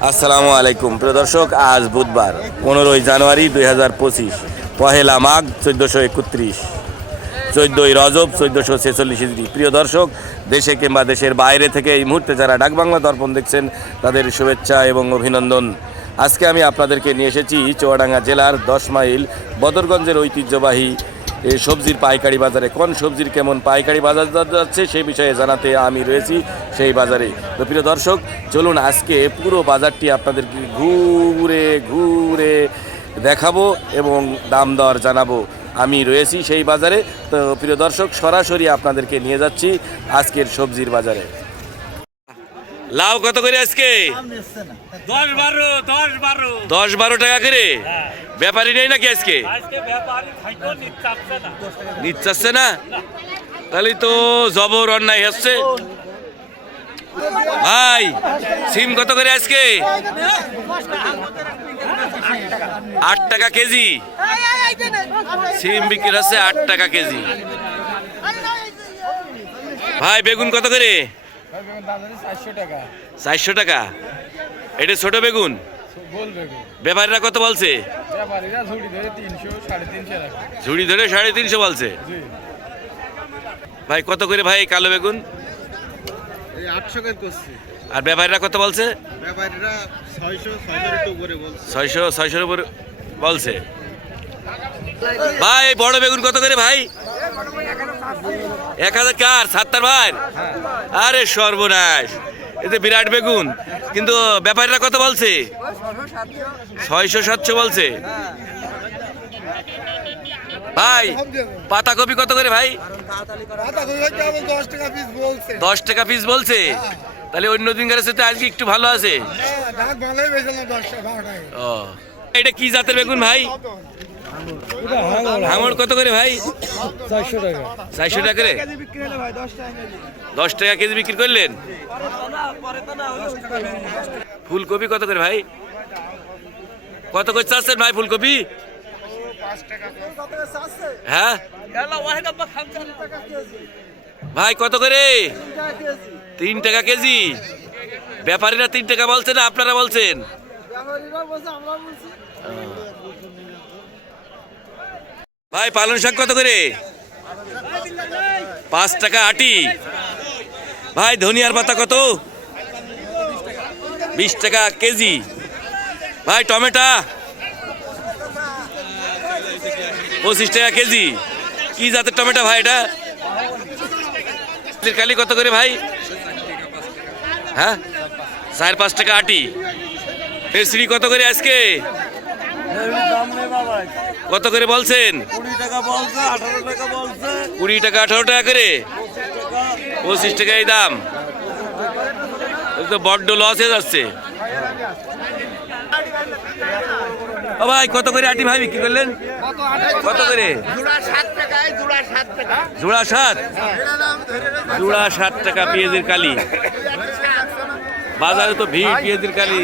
আসসালামু আলাইকুম। প্রিয় দর্শক, আজ বুধবার, পনেরোই জানুয়ারি দুই হাজার পঁচিশ, পহেলা মাঘ চোদ্দোশো একত্রিশ, চোদ্দোই রজব চোদ্দোশো ছেচল্লিশ ইজরি প্রিয় দর্শক, দেশে কিংবা দেশের বাইরে থেকে এই মুহূর্তে যারা ডাকবাংলা দর্পণ দেখছেন, তাদের শুভেচ্ছা এবং অভিনন্দন। আজকে আমি আপনাদেরকে নিয়ে এসেছি চুয়াডাঙ্গা জেলার দশ মাইল বদরগঞ্জের ঐতিহ্যবাহী এই সবজির পাইকারি বাজারে কোন সবজির কেমন পাইকারি বাজার যাচ্ছে সেই বিষয়ে জানাতে আমি রয়েছি সেই বাজারে। তো প্রিয় দর্শক, চলুন আজকে পুরো বাজারটি আপনাদেরকে ঘুরে ঘুরে দেখাবো এবং দাম দর জানাব। আমি রয়েছি সেই বাজারে। তো প্রিয় দর্শক, সরাসরি আপনাদেরকে নিয়ে যাচ্ছি আজকের সবজির বাজারে। লাউ কত করে আজকে? দশ বারো দশ বারো। দশ বারো টাকা করে? ব্যাপারী নেই নাকি আজকে? নিচ্ছে না? তাহলে তো জবর অন্যায় হচ্ছে। ভাই সিম কত করে আজকে? আট টাকা কেজি। সিম বিক্রি হচ্ছে আট টাকা কেজি। ভাই বেগুন কত করে? চারশো টাকা। এটা ছোট বেগুন? ব্যাপারীরা কত বলছে? ঝুড়ি ধরে সাড়ে তিনশো বলছে। ভাই, কত করে ভাই কালো বেগুন? আর ব্যাপারীরা কত বলছে? ছয়শো, ছয়শোর উপর বলছে। ভাই, বড় বেগুন কত করে ভাই? এক হাজার কার? সাত্তার ভাই? আরে সর্বনাশ। এতে বিরাট বেগুন। কিন্তু ব্যাপারীরা কত বলছে? ছয়শো সাতশো বলছে। ভাই পাতাকপি কত করে ভাই? দশ টাকা পিস বলছে। তাহলে অন্য দিন তো আজকে একটু ভালো আছে। ও। এটা কি জাতের বেগুন ভাই? হাঙড় কত করে ভাই? চারশো টাকা। চারশো টাকা করে? দশ টাকা কেজি বিক্রি করলেন? ফুলকপি কত করে ভাই? কত করে চাচ্ছেন ভাই ফুলকপি? হ্যাঁ? ভাই কত করে? তিন টাকা কেজি। ব্যাপারীরা তিন টাকা বলছেন না আপনারা বলছেন? ভাই, পালন শাক কত করে? পাঁচ টাকা আটি। ভাই, ধনিয়ার পাতা কত? বিশ টাকা কেজি। ভাই, টমেটো? পঁচিশ টাকা কেজি। কি জাতের টমেটো ভাই এটা? কালি কত করে ভাই? হ্যাঁ? চার, পাঁচ টাকা আটি। পেসরি কত করে আজকে? কত করে বলছেন? কুড়ি টাকা আঠারো টাকা করে। পঁচিশ টাকা এই দাম। বড্ড লস হয়ে যাচ্ছে। ও ভাই, কত করে আটি ভাই বিক্রি করলেন? কত করে? জোড়া সাত। জোড়া সাত টাকা পেঁয়াজের কালি। বাজারে তো ভিড়, পেঁয়াজের কালি।